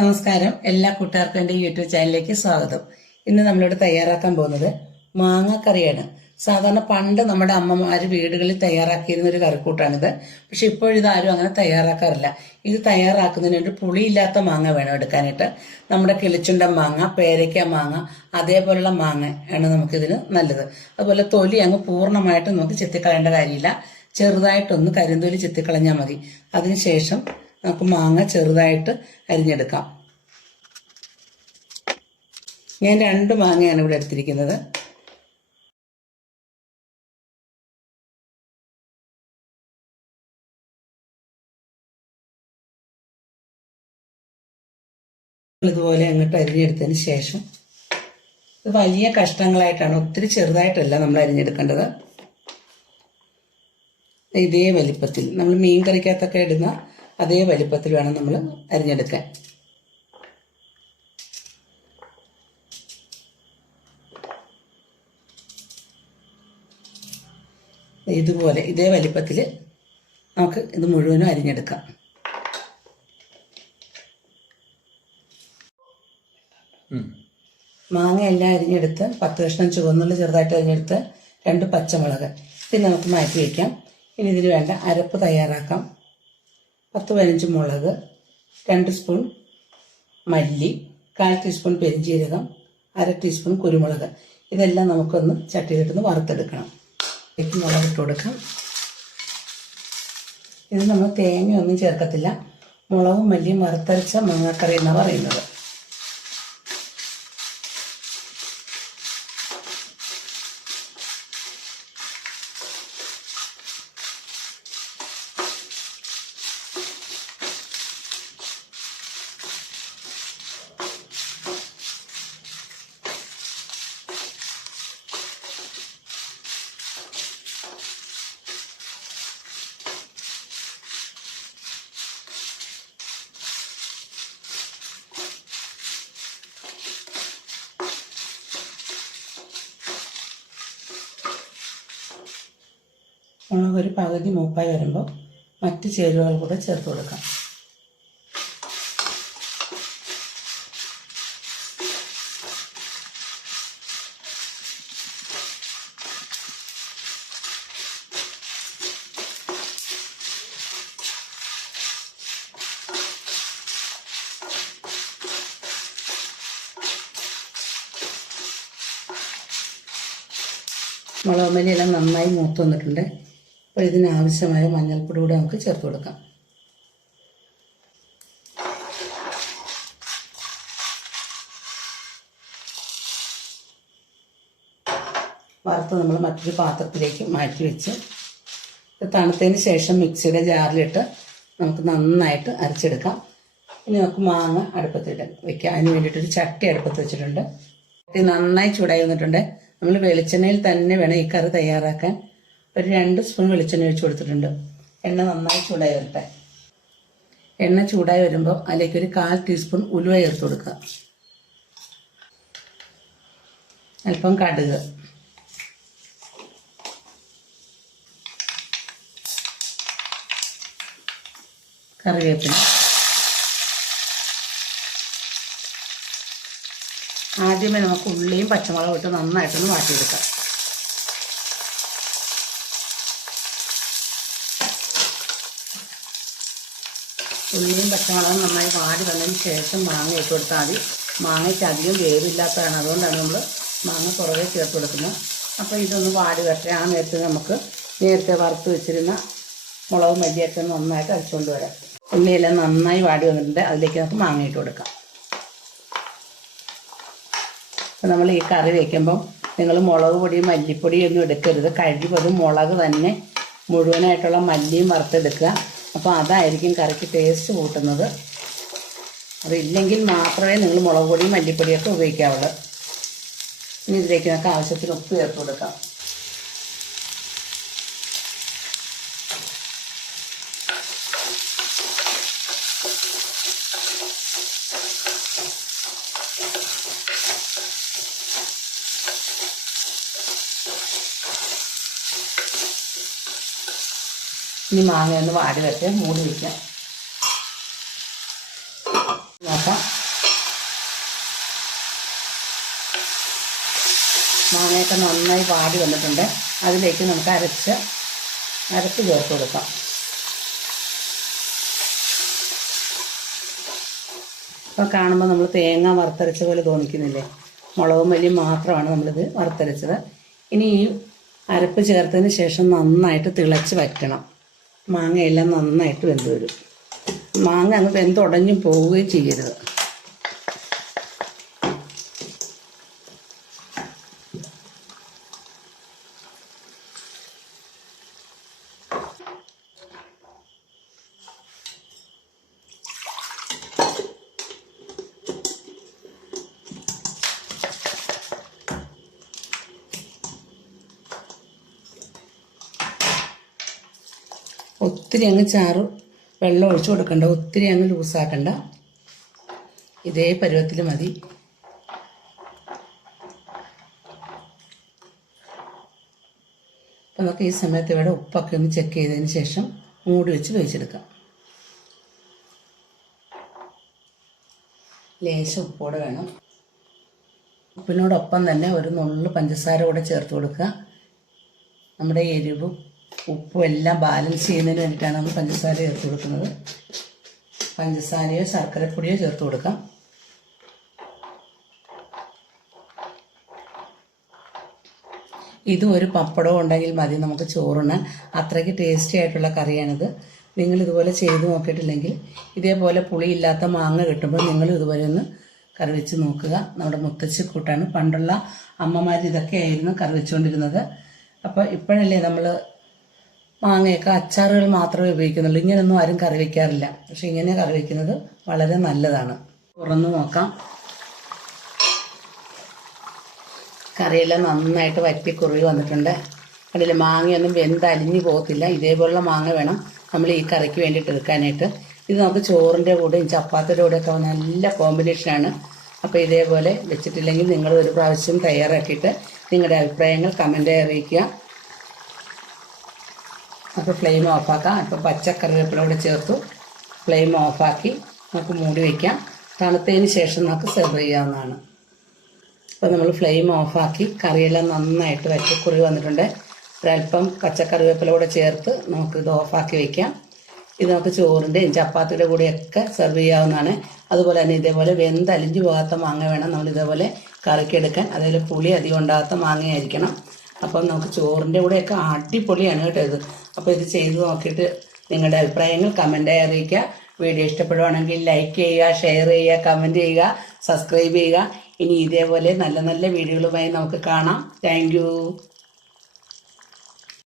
നമസ്കാരം. എല്ലാ കൂട്ടുകാർക്കും എന്റെ യൂട്യൂബ് ചാനലിലേക്ക് സ്വാഗതം. ഇന്ന് നമ്മളിവിടെ തയ്യാറാക്കാൻ പോകുന്നത് മാങ്ങാക്കറിയാണ്. സാധാരണ പണ്ട് നമ്മുടെ അമ്മമാർ വീടുകളിൽ തയ്യാറാക്കിയിരുന്ന ഒരു കറിക്കൂട്ടാണിത്. പക്ഷെ ഇപ്പോഴിത് ആരും അങ്ങനെ തയ്യാറാക്കാറില്ല. ഇത് തയ്യാറാക്കുന്നതിന് വേണ്ടി പുളിയില്ലാത്ത മാങ്ങ വേണം എടുക്കാനായിട്ട്. നമ്മുടെ കിളിച്ചുണ്ട മാങ്ങ പേരയ്ക്ക മാങ്ങ അതേപോലുള്ള മാങ്ങ ആണ് നമുക്കിതിന് നല്ലത്. അതുപോലെ തൊലി അങ്ങ് പൂർണമായിട്ട് നമുക്ക് ചെത്തിക്കളയേണ്ട കാര്യമില്ല. ചെറുതായിട്ടൊന്ന് കരിന്തൊലി ചെത്തിക്കളഞ്ഞാൽ മതി. അതിനുശേഷം നമുക്ക് മാങ്ങ ചെറുതായിട്ട് അരിഞ്ഞെടുക്കാം. ഞാൻ രണ്ട് മാങ്ങയാണ് ഇവിടെ എടുത്തിരിക്കുന്നത്. ഇതുപോലെ അങ്ങോട്ട് അരിഞ്ഞെടുത്തതിന് ശേഷം ഇത് വലിയ കഷ്ണങ്ങളായിട്ടാണ് ഒത്തിരി ചെറുതായിട്ടല്ല നമ്മൾ അരിഞ്ഞെടുക്കേണ്ടത്. ഇതേ വലിപ്പത്തിൽ നമ്മൾ മീൻ കറിക്കകത്തൊക്കെ ഇടുന്ന അതേ വലിപ്പത്തിൽ വേണം നമ്മൾ അരിഞ്ഞെടുക്കാൻ. ഇതുപോലെ ഇതേ വലിപ്പത്തിൽ നമുക്ക് ഇത് മുഴുവനും അരിഞ്ഞെടുക്കാം. മാങ്ങ എല്ലാം അരിഞ്ഞെടുത്ത് പത്ത് കഷ്ണം ചുവന്നുള്ള ചെറുതായിട്ട് അരിഞ്ഞെടുത്ത് രണ്ട് പച്ചമുളക്. ഇത് നമുക്ക് മാറ്റി വയ്ക്കാം ഇനി ഇതിന് വേണ്ട അരപ്പ് തയ്യാറാക്കാം. പത്ത് പതിനഞ്ച് മുളക് രണ്ട് സ്പൂൺ മല്ലി കാൽ ടീസ്പൂൺ പെരിഞ്ജീരകം അര ടീസ്പൂൺ കുരുമുളക്. ഇതെല്ലാം നമുക്കൊന്ന് ചട്ടിയിലിട്ടൊന്ന് വറുത്തെടുക്കണം. മുളക് ഇട്ട് കൊടുക്കാം. ഇത് നമ്മൾ തേങ്ങയൊന്നും ചേർക്കത്തില്ല. മുളകും മല്ലിയും വറുത്തരച്ച മാങ്ങാക്കറി എന്നാണ് പറയുന്നത്. മുളക് ഒരു പകുതി മൂപ്പായി വരുമ്പോൾ മറ്റ് ചേരുവകൾ കൂടെ ചേർത്ത് കൊടുക്കാം. മുളക് മല്ലിയെല്ലാം നന്നായി മൂത്ത് വന്നിട്ടുണ്ട്. അപ്പോൾ ഇതിനാവശ്യമായ മഞ്ഞൾപ്പൊടി കൂടെ നമുക്ക് ചേർത്ത് കൊടുക്കാം. വറുത്ത് നമ്മൾ മറ്റൊരു പാത്രത്തിലേക്ക് മാറ്റി വെച്ച് തണുത്തതിന് ശേഷം മിക്സിയുടെ ജാറിലിട്ട് നമുക്ക് നന്നായിട്ട് അരച്ചെടുക്കാം. ഇനി നമുക്ക് മാങ്ങ അടുപ്പത്തിട്ട് വെക്കാം. അതിന് വേണ്ടിയിട്ടൊരു ചട്ടി അടുപ്പത്ത് വെച്ചിട്ടുണ്ട്. ചട്ടി നന്നായി ചൂടായി വന്നിട്ടുണ്ട്. നമ്മൾ വെളിച്ചെണ്ണയിൽ തന്നെ വേണം ഈ കറി തയ്യാറാക്കാൻ. ഒരു രണ്ട് സ്പൂൺ വെളിച്ചെണ്ണ ഒഴിച്ച് കൊടുത്തിട്ടുണ്ട്. എണ്ണ നന്നായി ചൂടായി വരട്ടെ. എണ്ണ ചൂടായി വരുമ്പോൾ അതിലേക്ക് ഒരു കാൽ ടീസ്പൂൺ ഉലുവ ചേർത്ത് കൊടുക്കുക. അല്പം കടുക്. കറിവേപ്പില. ആദ്യമേ നമുക്ക് ഉള്ളിയും പച്ചമുളകും ഇട്ട് നന്നായിട്ടൊന്ന് മാറ്റിയെടുക്കാം ഉള്ളിയും പച്ചമുളകും നന്നായി വാടി വന്നതിന് ശേഷം മാങ്ങ ഇട്ട് കൊടുത്താൽ മതി. മാങ്ങയ്ക്ക് അധികം വേവില്ലാത്തതാണ്. അതുകൊണ്ടാണ് നമ്മൾ മാങ്ങ കുറവേ ചേർത്ത് കൊടുക്കുന്നത്. അപ്പോൾ ഇതൊന്ന് വാടി വരട്ടെ. ആ നേരത്ത് നമുക്ക് നേരത്തെ വറുത്ത് വെച്ചിരുന്ന മുളകും മല്ലിയൊക്കെ നന്നായിട്ട് അരച്ചുകൊണ്ട് വരാം. ഉള്ളിയെല്ലാം നന്നായി വാടി വന്നിട്ടുണ്ട്. അതിലേക്ക് നമുക്ക് മാങ്ങ ഇട്ട് കൊടുക്കാം. അപ്പോൾ നമ്മൾ ഈ കറി വയ്ക്കുമ്പം നിങ്ങൾ മുളക് പൊടിയും മല്ലിപ്പൊടിയും ഒന്നും എടുക്കരുത്. കഴിവതും മുളക് തന്നെ മുഴുവനായിട്ടുള്ള മല്ലിയും വറുത്തെടുക്കുക. അപ്പോൾ അതായിരിക്കും കറിക്ക് ടേസ്റ്റ് കൂട്ടുന്നത്. അതില്ലെങ്കിൽ മാത്രമേ നിങ്ങൾ മുളക് പൊടിയും മല്ലിപ്പൊടിയൊക്കെ ഉപയോഗിക്കാവുള്ളൂ. ഇനി ഇതിലേക്ക് നമുക്ക് ആവശ്യത്തിന് ഉപ്പ് ചേർത്ത് കൊടുക്കാം. ഇനി മാങ്ങ ഒന്ന് വാടി വെച്ച് മൂടി വയ്ക്കാം നോക്കാം മാങ്ങയൊക്കെ നന്നായി വാടി വന്നിട്ടുണ്ട്. അതിലേക്ക് നമുക്ക് അരച്ച് അരച്ച് ചേർത്ത് കൊടുക്കാം. ഇപ്പോൾ കാണുമ്പോൾ നമ്മൾ തേങ്ങ വറുത്തരച്ച പോലെ തോന്നിക്കുന്നില്ലേ? മുളകും മല്ലിയും മാത്രമാണ് നമ്മളിത് വറുത്തരച്ചത്. ഇനി ഈ അരപ്പ് ചേർത്തതിന് ശേഷം നന്നായിട്ട് തിളച്ച് വയ്ക്കണം മാങ്ങയെല്ലാം നന്നായിട്ട് വെന്ത് വരും. മാങ്ങ അങ്ങ് വെന്തുടഞ്ഞും പോവുകയും ചെയ്യരുത്. ഒത്തിരി അങ്ങ് ചാറ് വെള്ളം ഒഴിച്ചു കൊടുക്കണ്ട ഒത്തിരി അങ്ങ് ലൂസാക്കണ്ട. ഇതേ പരുവത്തിൽ മതി. നമുക്ക് ഈ സമയത്ത് ഇവിടെ ഉപ്പൊക്കെ ഒന്ന് ചെക്ക് ചെയ്തതിന് ശേഷം മൂടി വെച്ച് വേവിച്ചെടുക്കാം. ലേശം ഉപ്പോടെ വേണം. ഉപ്പിനോടൊപ്പം തന്നെ ഒരു നുള്ളു പഞ്ചസാര കൂടെ ചേർത്ത് കൊടുക്കുക. നമ്മുടെ എരിവും ഉപ്പും എല്ലാം ബാലൻസ് ചെയ്യുന്നതിന് വേണ്ടിയിട്ടാണ് നമ്മൾ പഞ്ചസാര ചേർത്ത് കൊടുക്കുന്നത്. പഞ്ചസാരയോ ശർക്കരപ്പൊടിയോ ചേർത്ത് കൊടുക്കാം. ഇതും ഒരു പപ്പടവും ഉണ്ടെങ്കിൽ മതി നമുക്ക് ചോറിന് അത്രയ്ക്ക് ടേസ്റ്റി ആയിട്ടുള്ള കറിയാണിത്. നിങ്ങൾ ഇതുപോലെ ചെയ്ത് നോക്കിയിട്ടില്ലെങ്കിൽ ഇതേപോലെ പുളിയില്ലാത്ത മാങ്ങ കിട്ടുമ്പോൾ നിങ്ങൾ ഇതുപോലെ ഒന്ന് കറി വെച്ച് നോക്കുക. നമ്മുടെ മുത്തശ്ശിക്കൂട്ടാണ് പണ്ടുള്ള അമ്മമാർ ഇതൊക്കെയായിരുന്നു കറി വെച്ചുകൊണ്ടിരുന്നത്. അപ്പോൾ ഇപ്പോഴല്ലേ നമ്മൾ മാങ്ങയൊക്കെ അച്ചാറുകൾ മാത്രമേ ഉപയോഗിക്കുന്നുള്ളൂ. ഇങ്ങനെയൊന്നും ആരും കറി വയ്ക്കാറില്ല പക്ഷെ ഇങ്ങനെ കറി വയ്ക്കുന്നത് വളരെ നല്ലതാണ്. തുറന്നു നോക്കാം. കറിയെല്ലാം നന്നായിട്ട് വറ്റി കുറുകി വന്നിട്ടുണ്ട്. അതിൽ മാങ്ങയൊന്നും വെന്ത് അലിഞ്ഞു പോകത്തില്ല. ഇതേപോലുള്ള മാങ്ങ വേണം നമ്മൾ ഈ കറിക്ക് വേണ്ടിയിട്ട് എടുക്കാനായിട്ട്. ഇത് നമുക്ക് ചോറിന്റെ കൂടെയും ചപ്പാത്തിയുടെ കൂടെയൊക്കെ നല്ല കോമ്പിനേഷനാണ് അപ്പോൾ ഇതേപോലെ വെച്ചിട്ടില്ലെങ്കിൽ നിങ്ങൾ ഒരു പ്രാവശ്യം തയ്യാറാക്കിയിട്ട് നിങ്ങളുടെ അഭിപ്രായങ്ങൾ കമന്റായി അറിയിക്കുക. അപ്പോൾ ഫ്ലെയിം ഓഫാക്കാം അപ്പോൾ പച്ചക്കറിവേപ്പില കൂടെ ചേർത്തു. ഫ്ലെയിം ഓഫാക്കി നമുക്ക് മൂടി വയ്ക്കാം തണുത്തതിന് ശേഷം നമുക്ക് സെർവ് ചെയ്യാവുന്നതാണ്. അപ്പോൾ നമ്മൾ ഫ്ലെയിം ഓഫാക്കി കറിയെല്ലാം നന്നായിട്ട് വറ്റക്കുറി വന്നിട്ടുണ്ട്. ഒരല്പം പച്ചക്കറിവേപ്പില കൂടെ ചേർത്ത് നമുക്ക് ഇത് ഓഫാക്കി വയ്ക്കാം ഇത് നമുക്ക് ചോറിന്റെയും ചപ്പാത്തിയുടെ കൂടെയൊക്കെ സെർവ് ചെയ്യാവുന്നതാണ്. അതുപോലെ തന്നെ ഇതേപോലെ വെന്തലിഞ്ഞു പോകാത്ത മാങ്ങ വേണം നമ്മൾ ഇതേപോലെ കറിക്കെടുക്കാൻ അതേപോലെ പുളി അധികം ഉണ്ടാകാത്ത മാങ്ങയായിരിക്കണം. അപ്പം നമുക്ക് ചോറിന്റെ കൂടെയൊക്കെ അടിപൊളിയാണ് കേട്ടോ ഇത്. അപ്പോൾ ഇത് ചെയ്ത് നോക്കിയിട്ട് നിങ്ങളുടെ അഭിപ്രായങ്ങൾ കമന്റായി അറിയിക്കുക. വീഡിയോ ഇഷ്ടപ്പെടുവാണെങ്കിൽ ലൈക്ക് ചെയ്യുക ഷെയർ ചെയ്യുക കമന്റ് ചെയ്യുക സബ്സ്ക്രൈബ് ചെയ്യുക. ഇനി ഇതേപോലെ നല്ല നല്ല വീഡിയോകളുമായി നമുക്ക് കാണാം. താങ്ക്